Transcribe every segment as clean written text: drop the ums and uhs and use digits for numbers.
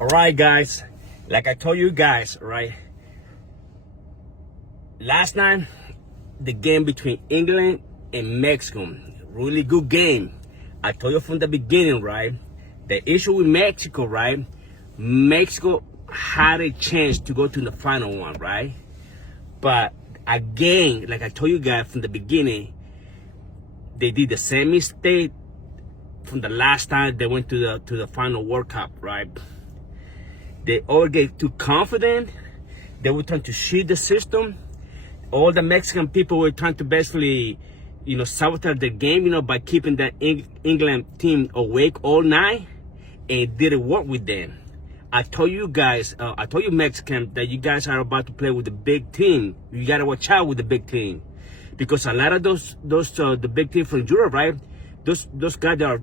Alright guys, like I told you guys, right? Last night, the game between England and Mexico, really good game. I told you from the beginning, right? The issue with Mexico, right? Mexico had a chance to go to the final one, right? But again, like I told you guys from the beginning, they did the same mistake from the last time they went to the final World Cup, right? They all get too confident. They were trying to cheat the system. All the Mexican people were trying to basically, sabotage the game, by keeping the England team awake all night, and it didn't work with them. I told you guys, I told you Mexicans that you guys are about to play with the big team. You gotta watch out with the big team, because a lot of those the big team from Europe, right? Those guys that are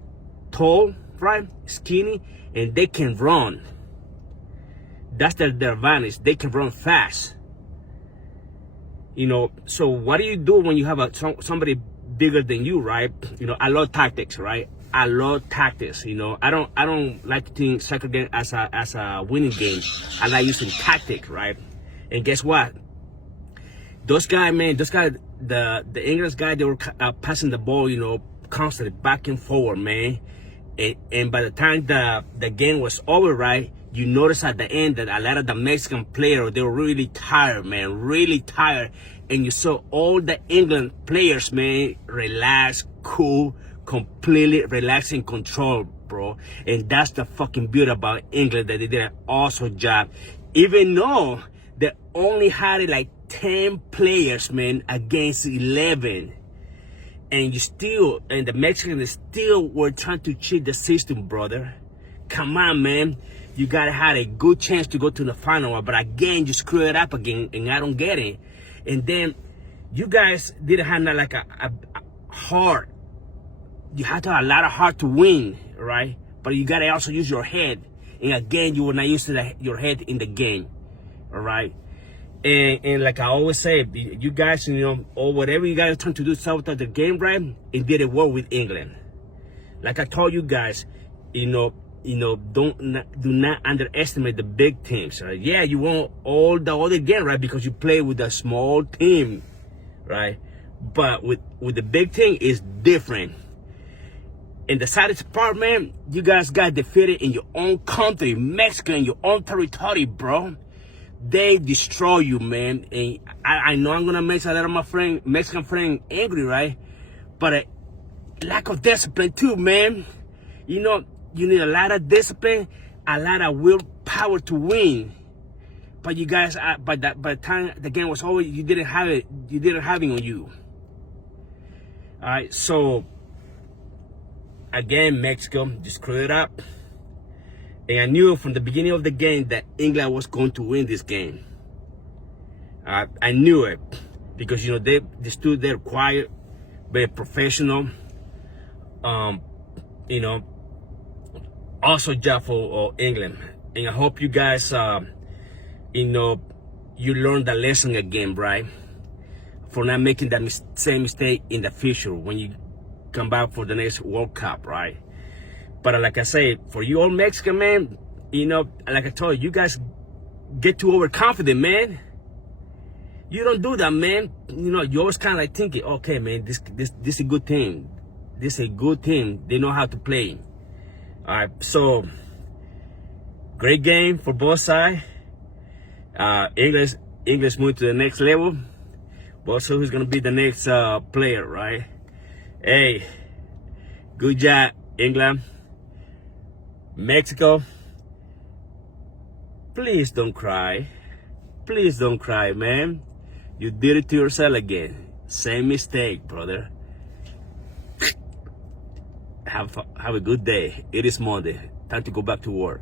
tall, right, skinny, and they can run. That's their advantage. They can run fast. So what do you do when you have somebody bigger than you, right? I love tactics, right? I love tactics. I don't like to think soccer game as a winning game. I like using tactics, right? And guess what? Those guys, the English guys, they were passing the ball, constantly back and forward, man. And by the time the game was over, right, you notice at the end that a lot of the Mexican players, they were really tired, man, really tired. And you saw all the England players, man, relax, cool, completely relaxed in control, bro. And that's the fucking beauty about England, that they did an awesome job. Even though they only had like 10 players, man, against 11. And the Mexicans still were trying to cheat the system, brother. Come on, man. You gotta have a good chance to go to the final one, but again, you screw it up again, and I don't get it. And then you guys didn't have like a heart. You have to have a lot of heart to win, right? But you gotta also use your head. And again, you will not use your head in the game, all right? And like I always say, you guys, or whatever you guys are trying to do, sabotage the game, right? It didn't work with England. Like I told you guys, do not underestimate the big teams, right? Yeah, you want all the other game, right? Because you play with a small team, right? But with the big team, it's different. And the saddest part, man, you guys got defeated in your own country, Mexico, in your own territory, bro. They destroy you, man. And I know I'm gonna make a lot of my Mexican friend angry, right? But lack of discipline too, man. You need a lot of discipline, a lot of willpower to win. But you guys, by the time the game was over, you didn't have it. You didn't have it on you. All right, so again, Mexico just screwed it up. And I knew from the beginning of the game that England was going to win this game. I knew it because they stood there quiet, very professional. Also job for England. And I hope you guys, you learn the lesson again, right? For not making that same mistake in the future when you come back for the next World Cup, right? But like I say, for you all Mexican, man, like I told you, you guys get too overconfident, man. You don't do that, man. You always kind of like thinking, okay, man, this is a good team. This is a good team. They know how to play. All right, so great game for both sides. English moved to the next level. But also, who's gonna be the next player, right? Hey, good job, England. Mexico, please don't cry. Please don't cry, man. You did it to yourself again. Same mistake, brother. Have a good day. It is Monday. Time to go back to work.